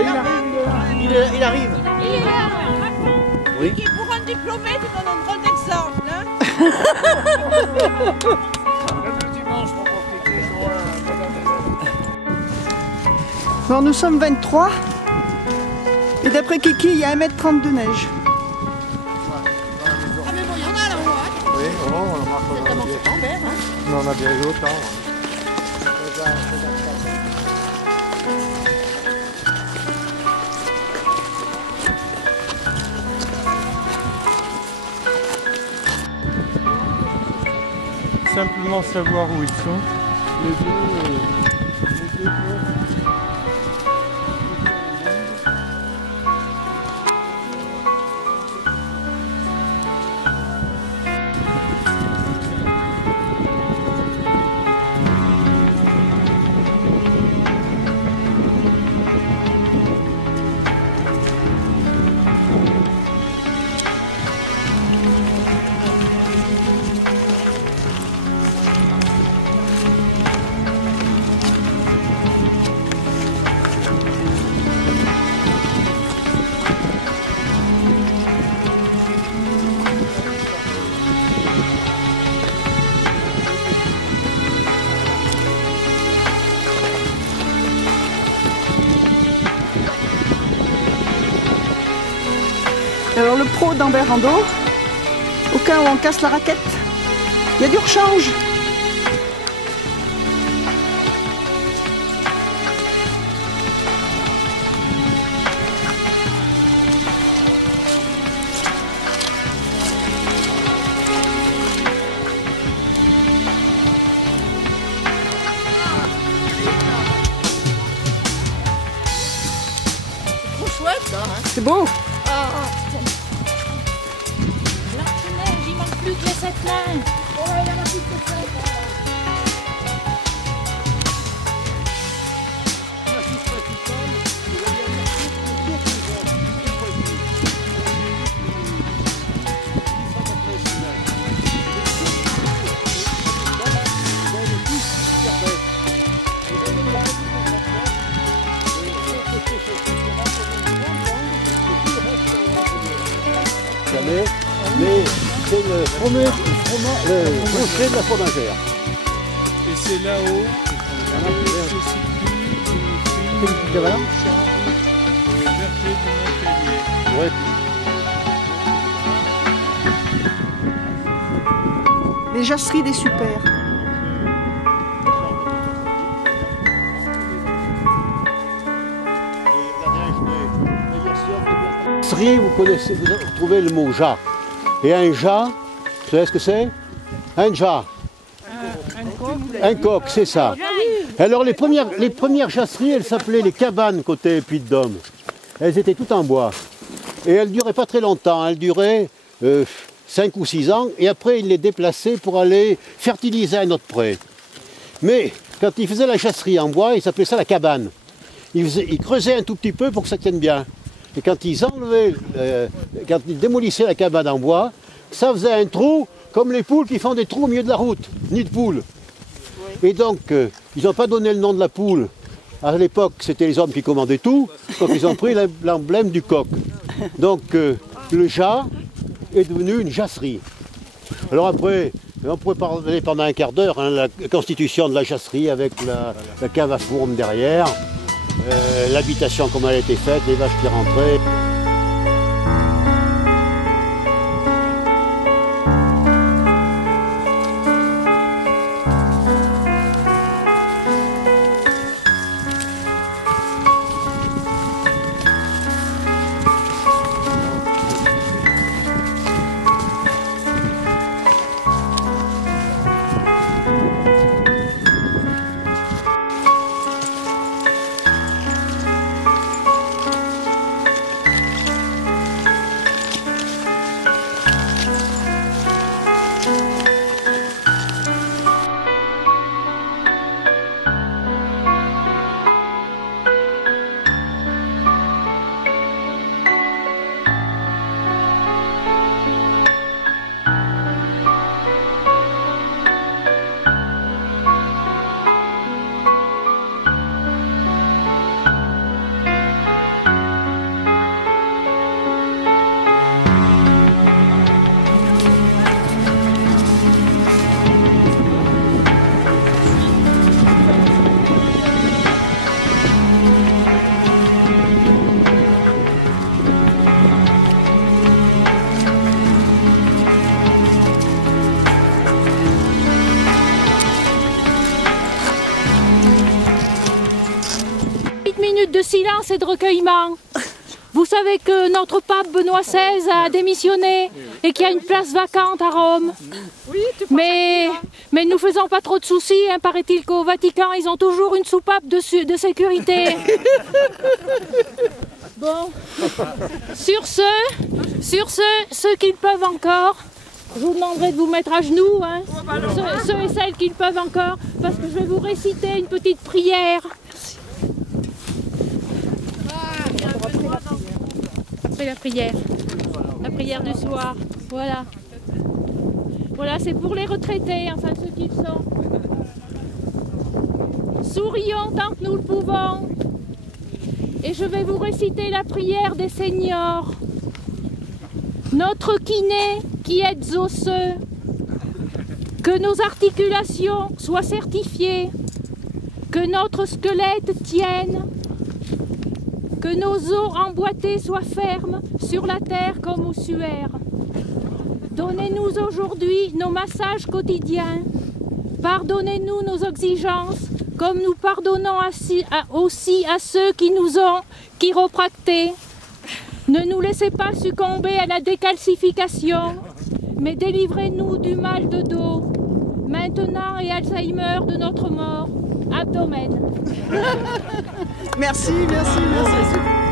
Il arrive. Il est là. Oui. Et pour un diplômé, tu donnes un grand exemple. Hein. Bon, nous sommes 23. Et d'après Kiki, il y a 1,30 m de neige. Ah mais bon, il y en a là-haut. Hein. Oui, on remarque. C'est tellement vert. Hein. Non, on a bien eu autant. Simplement savoir où ils sont. Les deux Alors le pro d'Ambert Rando, au cas où on casse la raquette, il y a du rechange. Trop chouette ça. Hein. C'est beau. Blanche-Neige, il manque plus que les 7 nains. Oh, il y en a plus que 7. Mais c'est le crochet de la fromagère. Et c'est là-haut que se situe le verger de Montpellier. Ouais. Les jasseries des super. Vous connaissez, vous trouvez le mot jas. Et un jas, vous savez ce que c'est? Un jas. Un coq, c'est ça. Alors les premières jasseries, elles s'appelaient les cabanes côté Puy-de-Dôme. Elles étaient toutes en bois. Et elles ne duraient pas très longtemps, elles duraient 5 ou 6 ans. Et après, ils les déplaçaient pour aller fertiliser un autre pré. Mais quand ils faisaient la jasserie en bois, ils appelaient ça la cabane. Ils creusaient un tout petit peu pour que ça tienne bien. Et quand ils quand ils démolissaient la cabane en bois, ça faisait un trou comme les poules qui font des trous au milieu de la route, nid de poule. Et donc, ils n'ont pas donné le nom de la poule. À l'époque, c'était les hommes qui commandaient tout, donc ils ont pris l'emblème du coq. Donc, le jas est devenu une jasserie. Alors après, on pourrait parler pendant un quart d'heure, hein, la constitution de la jasserie avec la cave à fourme derrière. L'habitation, comment elle a été faite, les vaches qui rentraient. minute de silence et de recueillement. Vous savez que notre pape Benoît XVI a démissionné et qu'il y a une place vacante à Rome. Mais ne nous faisons pas trop de soucis, hein, paraît-il qu'au Vatican, ils ont toujours une soupape de sécurité. Bon, sur ce, ceux qui le peuvent encore, je vous demanderai de vous mettre à genoux, hein, ceux et celles qui le peuvent encore, parce que je vais vous réciter une petite prière. Après la prière du soir, voilà. Voilà, c'est pour les retraités, enfin ceux qui le sont. Sourions tant que nous le pouvons. Et je vais vous réciter la prière des seniors. Notre kiné qui êtes osseux, que nos articulations soient certifiées, que notre squelette tienne, que nos os emboîtés soient fermes sur la terre comme au suaire. Donnez-nous aujourd'hui nos massages quotidiens. Pardonnez-nous nos exigences, comme nous pardonnons aussi à ceux qui nous ont chiropractés. Ne nous laissez pas succomber à la décalcification, mais délivrez-nous du mal de dos, maintenant et Alzheimer de notre mort. Abdomen. Merci, merci, merci.